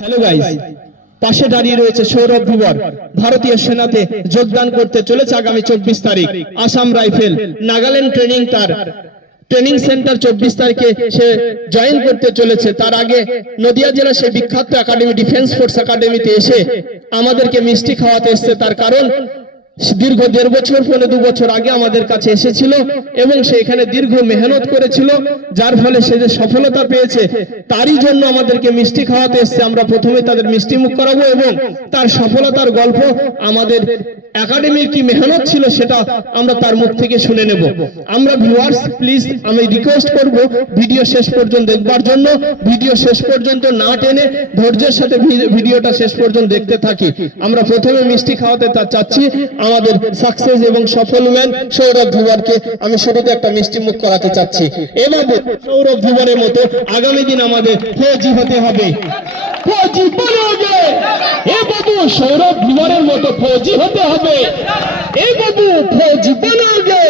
Hello guys পাশে দাঁড়িয়ে রয়েছে সৌরভ ধীবর ভারতীয় সেনাতে যোগদান করতে চলেছে আগামী চব্বিশ তারিখ। আসাম রাইফেল, নাগাল্যান্ড ট্রেনিং তার। ট্রেনিং সেন্টার চব্বিশ তারিখে সে জয়েন করতে চলেছে। তার আগে নদিয়া জেলা সে বিখ্যাত একাডেমি ডিফেন্স ফোর্স একাডেমিতে এসে আমাদেরকে মিষ্টি খাওয়াতে এসছে। তার কারণ দীর্ঘ দেড় বছর পরে দু বছর আগে আমাদের কাছে এসেছিল এবং সে এখানে দীর্ঘ মেহনত করেছিল, যার ফলে সে যে সফলতা পেয়েছে, তারই জন্য আমাদেরকে মিষ্টি খাওয়াতে এসছে। আমরা প্রথমে তাদের মিষ্টি মুখ করাবো এবং তার সফলতার গল্প আমাদের একাডেমির কি মেহনত ছিল সেটা আমরা তার মুখ থেকে শুনে নেব। আমরা ভিউয়ার্স প্লিজ আমি রিকোয়েস্ট করব ভিডিও শেষ পর্যন্ত দেখবার জন্য। ভিডিও শেষ পর্যন্ত না টেনে ধৈর্যের সাথে ভিডিওটা শেষ পর্যন্ত দেখতে থাকি। আমরা প্রথমে মিষ্টি খাওয়াতে চাচ্ছি। আমাদের সাকসেস এবং সফল সৌরভ ধুবারকে আমি শুরুতে একটা মিষ্টি মুখ করাতে চাচ্ছি। এভাবে সৌরভ ধুবারের মতো আগামী দিন আমাদের ফৌজি হতে হবে। ফৌজি বনোগে এ বাবু সৌরভ ধুবারের মতো ফৌজি হতে হবে। এ বাবু ফৌজি বনোগে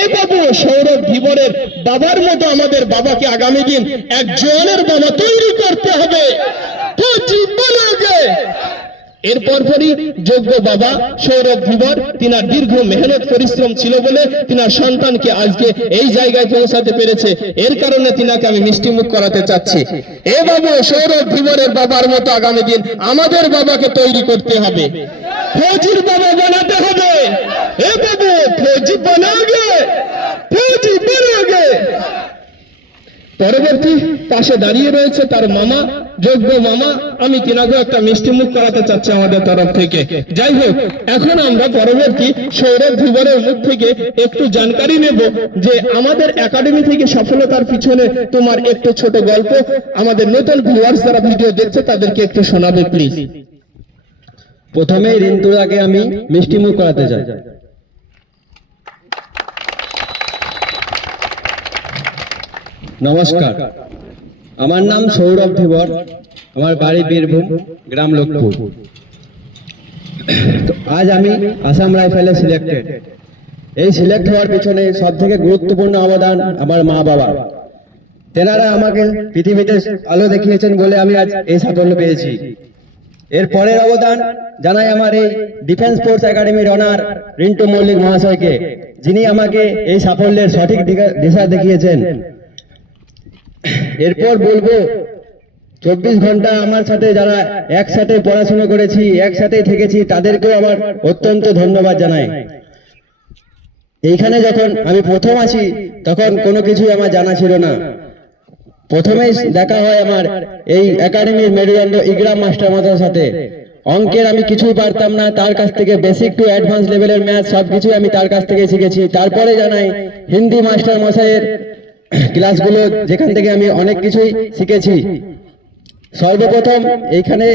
এ বাবু সৌরভ ধীবরের বাবার মতো আমাদের বাবাকে আগামী দিন এক জোয়ানের বাবা তৈরি করতে হবে। পরই যোগ্য বাবা সৌরভ ধীবর তিনার দীর্ঘ মেহনত, পরিশ্রম ছিল বলে তিনার সন্তানকে আজকে এই জায়গায় পৌঁছাতে পেরেছে। এর কারণে তিনাকে আমি মিষ্টি মুখ করাতে চাচ্ছি। এ বাবু সৌরভ ধীবরের বাবার মতো আগামী দিন আমাদের বাবাকে তৈরি করতে হবে। ফৌজির বাবা বানাতে হবে। এ বাবু, ফৌজি বানাবে। ফৌজি বানাবে। পরবর্তী পাশে দাঁড়িয়ে রয়েছে তার মামা যোগ্য মামা আমি তিনাকেও একটা মিষ্টি মুখ করাতে চাচ্ছি আমাদের তরফ থেকে? যাই হোক এখন আমরা পরবর্তী সৌরভ ধুবরের মুখ থেকে একটু জানকারি নেব যে আমাদের একাডেমি থেকে সফলতার পিছনে তোমার একটু ছোট গল্প আমাদের নতুন ভিউয়ার্স যারা ভিডিও দেখছে তাদেরকে একটু শোনাবে প্লিজ প্রথমে প্রথমেই আগে আমি মিষ্টি মুখ করাতে চাই। নমস্কার। আমার নাম সৌরভ ধীবর, আমার বাড়ি বীরভূম, গ্রাম লোকপুর তো আজ আমি আসাম রাইফেলে সিলেক্টেড। এই সিলেক্ট হওয়ার পিছনে সব থেকে গুরুত্বপূর্ণ অবদান আমার মা বাবা তেনারা আমাকে পৃথিবীতে আলো দেখিয়েছেন বলে আমি আজ এই সাফল্য পেয়েছি। এর পরের অবদান জানাই আমার এই ডিফেন্স ফোর্স একাডেমির অনার রিন্টু মল্লিক মহাশয়কে, যিনি আমাকে এই সাফল্যের সঠিক দিশা দেখিয়েছেন। এরপর বলব, চব্বিশ ঘণ্টা আমার সাথে যারা একসাথে পড়াশোনা করেছি, একসাথে থেকেছি, তাদেরকেও আমার অত্যন্ত ধন্যবাদ জানাই। এইখানে যখন আমি প্রথম আসি তখন কোনো কিছুই আমার জানা ছিল না। প্রথমেই দেখা হয় আমার এই একাডেমির মেরুদণ্ড ইগ্রাম মাস্টার মশাইয়ের সাথে। অঙ্কের আমি কিছুই পারতাম না, তার কাছ থেকে বেসিক টু অ্যাডভান্স লেভেলের ম্যাথ সব সবকিছু আমি তার কাছ থেকে শিখেছি। তারপরে জানাই, হিন্দি মাস্টার মশাইয়ের ক্লাসগুলো যেখান থেকে আমি অনেক কিছুই শিখেছি। সর্বপ্রথম এইখানে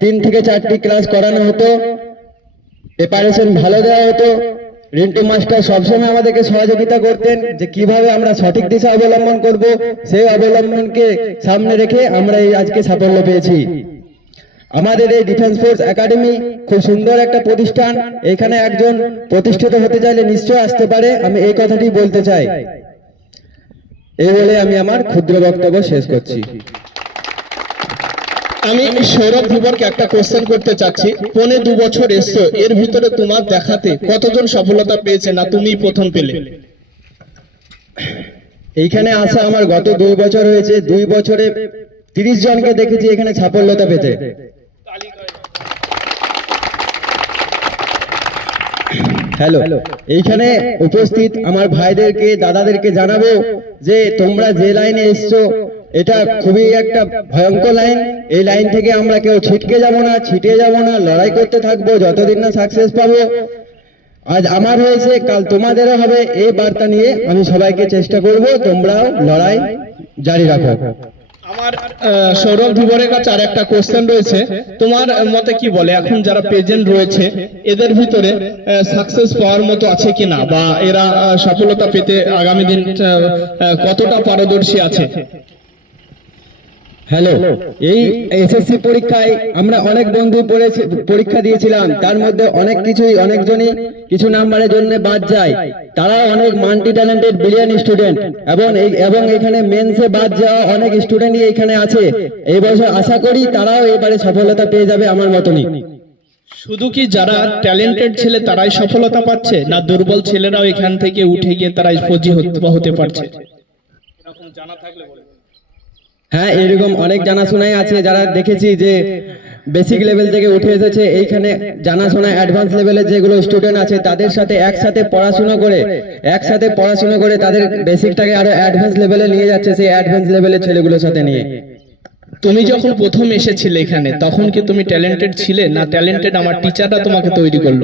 তিন থেকে চারটি ক্লাস করানো হতো। প্রিপারেশন ভালো দেওয়া হতো। রিন্টু মাস্টার সবসময় আমাদেরকে সহযোগিতা করতেন যে কীভাবে আমরা সঠিক দিশা অবলম্বন করব। সেই অবলম্বনকে সামনে রেখে আমরা এই আজকে সাফল্য পেয়েছি। আমাদের এই ডিফেন্স ফোর্স একাডেমি খুব সুন্দর একটা প্রতিষ্ঠান। এখানে একজন প্রতিষ্ঠিত হতে চাইলে নিশ্চয় আসতে পারে। আমি এই কথাটি বলতে চাই। এই বলে আমি আমার ক্ষুদ্র বক্তব্য শেষ করছি। আমি সৌরভ ধুবরকে একটা কোশ্চেন করতে চাচ্ছি। পনে দু বছর এসছো এর ভিতরে তোমার দেখাতে কতজন সফলতা পেয়েছে না তুমি প্রথম পেলে? এইখানে আসা আমার গত দুই বছর হয়েছে দুই বছরে তিরিশ জনকে দেখেছি এখানে সাফল্যতা পেতে। হ্যালো এইখানে উপস্থিত আমার ভাইদেরকে দাদাদেরকে জানাব যে তোমরা যে লাইনে এসছো, এটা খুবই একটা ভয়ঙ্কর লাইন। এই লাইন থেকে আমরা কেউ ছিটকে যাব না ছিটে যাব না, লড়াই করতে থাকব, যতদিন না সাকসেস পাবো। আজ আমার হয়েছে, কাল তোমাদেরও হবে, এই বার্তা নিয়ে আমি সবাইকে চেষ্টা করব, তোমরাও লড়াই জারি রাখো। আহ, সৌরভ ধুবরের কাছে আর একটা কোশ্চেন রয়েছে। তোমার মতে কি বলে? এখন যারা প্রেজেন্ট রয়েছে এদের ভিতরে সাকসেস পাওয়ার মতো আছে কিনা? বা এরা সফলতা পেতে আগামী দিন কতটা পারদর্শী আছে? হ্যালো এই এসএসসি পরীক্ষায় আমরা অনেক বন্ধু পড়েছি পরীক্ষা দিয়েছিলাম। তার মধ্যে অনেক কিছুই অনেকজনই কিছু নাম্বারের জন্য বাদ যায়। তারা অনেক মাল্টি ট্যালেন্টেড বিলিয়ন স্টুডেন্ট এবং এই এবং এখানে মেন্সে বাদ যাওয়া অনেক স্টুডেন্টই এখানে আছে। এই বছর আশা করি তারাও এবারে সফলতা পেয়ে যাবে আমার মতনই। শুধু কি যারা ট্যালেন্টেড ছেলে তারাই সফলতা পাচ্ছে না দুর্বল ছেলেরাও এখান থেকে উঠে গিয়ে তারাই ফৌজি হতে- হতে পারছে? হ্যাঁ এরকম অনেক জানাশোনাই আছে যারা দেখেছি যে বেসিক লেভেল থেকে উঠে এসেছে। এইখানে জানাশোনা অ্যাডভান্স লেভেলের যেগুলো স্টুডেন্ট আছে তাদের সাথে একসাথে পড়াশোনা করে একসাথে পড়াশোনা করে তাদের বেসিকটাকে আরও অ্যাডভান্স লেভেলে নিয়ে যাচ্ছে সেই অ্যাডভান্স লেভেলের ছেলেগুলোর সাথে নিয়ে। তুমি যখন প্রথম এসেছিলে এখানে তখন কি তুমি ট্যালেন্টেড ছিলে না ট্যালেন্টেড আমার টিচাররা তোমাকে তৈরি করল?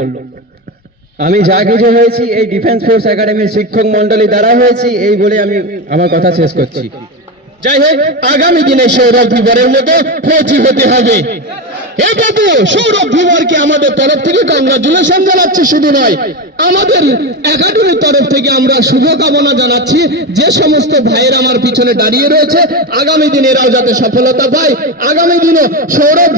আমি যা কিছু হয়েছি এই ডিফেন্স ফোর্স একাডেমির শিক্ষক মন্ডলী দ্বারা হয়েছি এই বলে আমি আমার কথা শেষ করছি। যাই হোক আগামী দিনে সৌরভ ধীবরের মতো ফৌজি হতে হবে। এ বাবু সৌরভ ধীবরকে আমাদের তরফ থেকে কংগ্রাচুলেশন জানাচ্ছি, শুধু নয়, আমাদের একাডেমির তরফ থেকে আমরা শুভকামনা জানাচ্ছি, যে সমস্ত ভাইয়ের আমার পিছনে দাঁড়িয়ে রয়েছে, আগামী দিনে এরাও যাতে সফলতা পায়। আগামী দিনে সৌরভ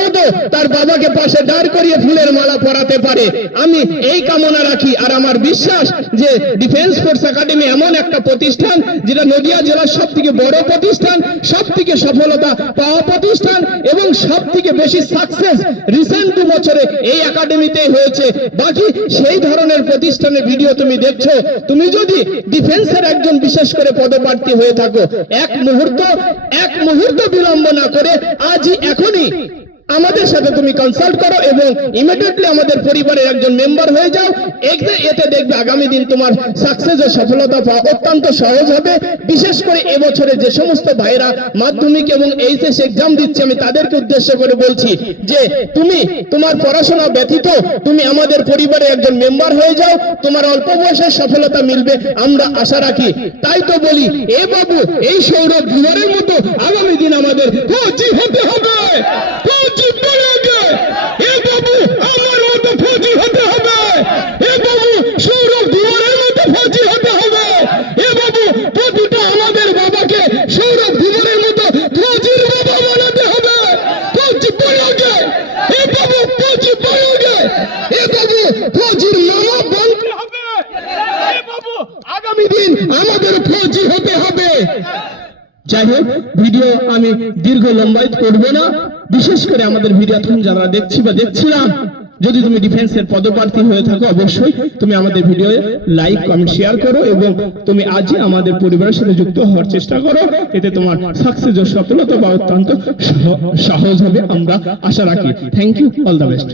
মতো তার বাবাকে পাশে দাঁড় করিয়ে ফুলের মালা পরাতে পারে। আমি এই কামনা রাখি, আর আমার বিশ্বাস যে ডিফেন্স ফোর্স একাডেমি এমন একটা প্রতিষ্ঠান, যেটা নদিয়া জেলার সব থেকে বড় প্রতিষ্ঠান সব থেকে সফলতা পাওয়া প্রতিষ্ঠান, এবং সব থেকে বেশি সাকসেস রিসেন্ট দু বছরে এই একাডেমিতেই হয়েছে। বাকি সেই ধরনের প্রতিষ্ঠানের ভিডিও তুমি দেখছ। তুমি যদি ডিফেন্সের একজন বিশেষ করে পদপ্রার্থী হয়ে থাকো, এক মুহূর্ত এক মুহূর্ত বিলম্ব না করে, আজই এখনই আমাদের সাথে তুমি কনসাল্ট করো এবং ইমিডিয়েটলি আমাদের পরিবারের একজন মেম্বার হয়ে যাও। এতে এতে দেখবে আগামী দিন তোমার সাকসেস ও সফলতা পাওয়া অত্যন্ত সহজ হবে। বিশেষ করে এবছরে যে সমস্ত ভাইরা মাধ্যমিক এবং এইচএস এক্সাম দিচ্ছে, আমি তাদেরকে উদ্দেশ্য করে বলছি যে, তুমি তোমার পড়াশোনা ব্যতীত তুমি আমাদের পরিবারের একজন মেম্বার হয়ে যাও। তোমার অল্প বয়সের সফলতা মিলবে, আমরা আশা রাখি। তাই তো বলি, এ বাবু, এই সৌরভ ধীবরের মতো আগামী দিন আমাদের হতে হবে ফৌজি পড়েগে এ বাবু আমার মতো ফৌজি হতে হবে এ বাবু সৌরভ ধীবরের মতো ফৌজি হতে হবে এ বাবু প্রতিটা আমাদের বাবাকে সৌরভ ধীবরের মতো ফৌজির বাবা বানাতে হবে ফৌজি পড়েগে এ বাবু ফৌজি পড়েগে বাবু ফৌজির বনতে হবে। বাবু আগামী দিন আমাদের ফৌজি হতে হবে। যাই হোক ভিডিও আমি দীর্ঘ লম্বায়িত করব না। বিশেষ করে আমাদের ভিডিও এখন যারা দেখছি বা দেখছিলাম যদি তুমি ডিফেন্সের পদপ্রার্থী হয়ে থাকো অবশ্যই তুমি আমাদের ভিডিও লাইক কমেন্ট শেয়ার করো এবং তুমি আজই আমাদের পরিবারের সাথে যুক্ত হওয়ার চেষ্টা করো। এতে তোমার সাকসেস ও সফলতা বা অত্যন্ত সহজ হবে আমরা আশা রাখি। Thank you all the best